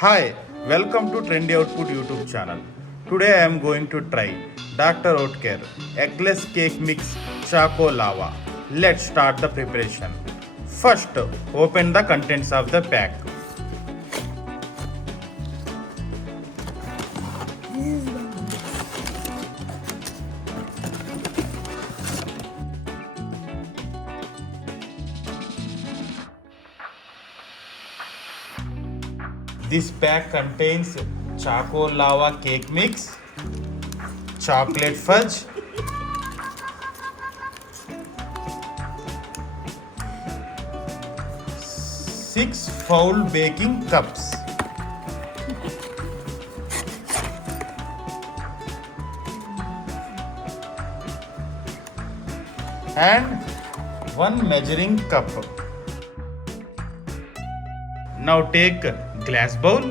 Hi, welcome to Trendy Output YouTube channel. Today I am going to try Dr Oetker Eggless Cake Mix Choco Lava. Let's start the preparation. First, open the contents of the pack. This pack contains Choco Lava Cake Mix, chocolate fudge, six foul baking cups, and one measuring cup. Now take glass bowl.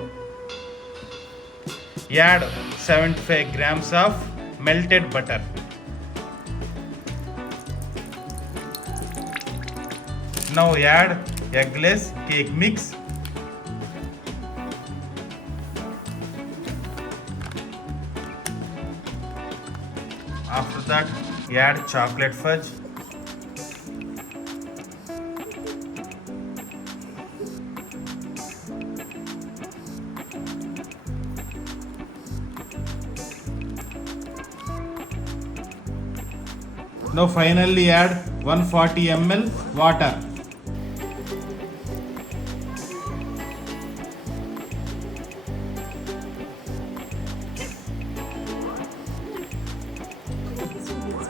Add 75 grams of melted butter. Now add eggless cake mix. After that, add chocolate fudge. Now finally add 140 ml water.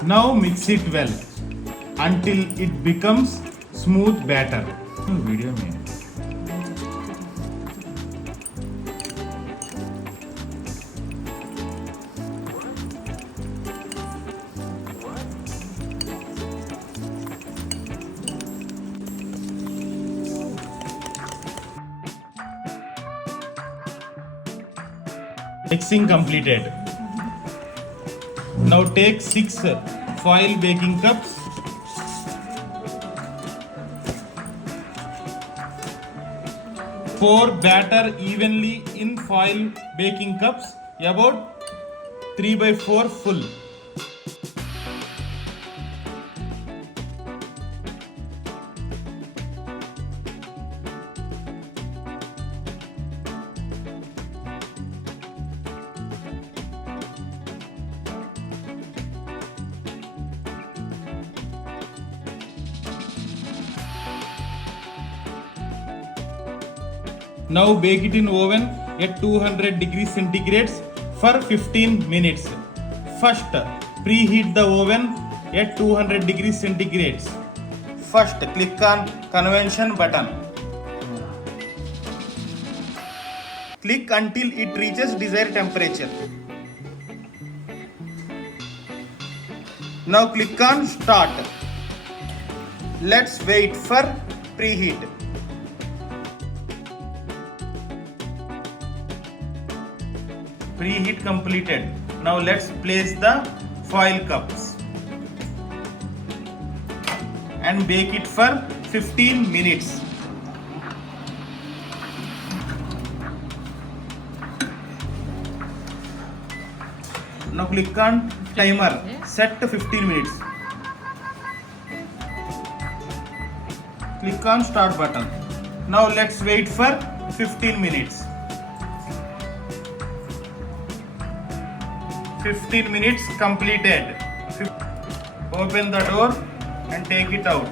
Now mix it well until it becomes smooth batter. Video में mixing completed. Now take 6 foil baking cups. Pour batter evenly in foil baking cups, about 3/4 full. Now bake it in oven at 200 degrees centigrade for 15 minutes. First, preheat the oven at 200 degrees centigrade. First, click on convention button. Click until it reaches desired temperature. Now click on start. Let's wait for preheat. Preheat completed. Now let's place the foil cups and bake it for 15 minutes. Now click on timer, set to 15 minutes. Click on start button. Now let's wait for 15 minutes. 15 minutes completed. Open the door and take it out.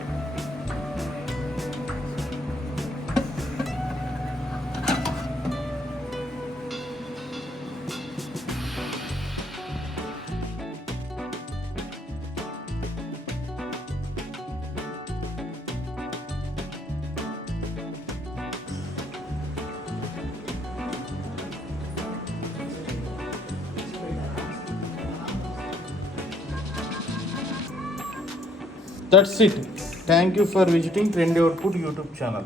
That's it. Thank you for visiting Trendy Output YouTube channel.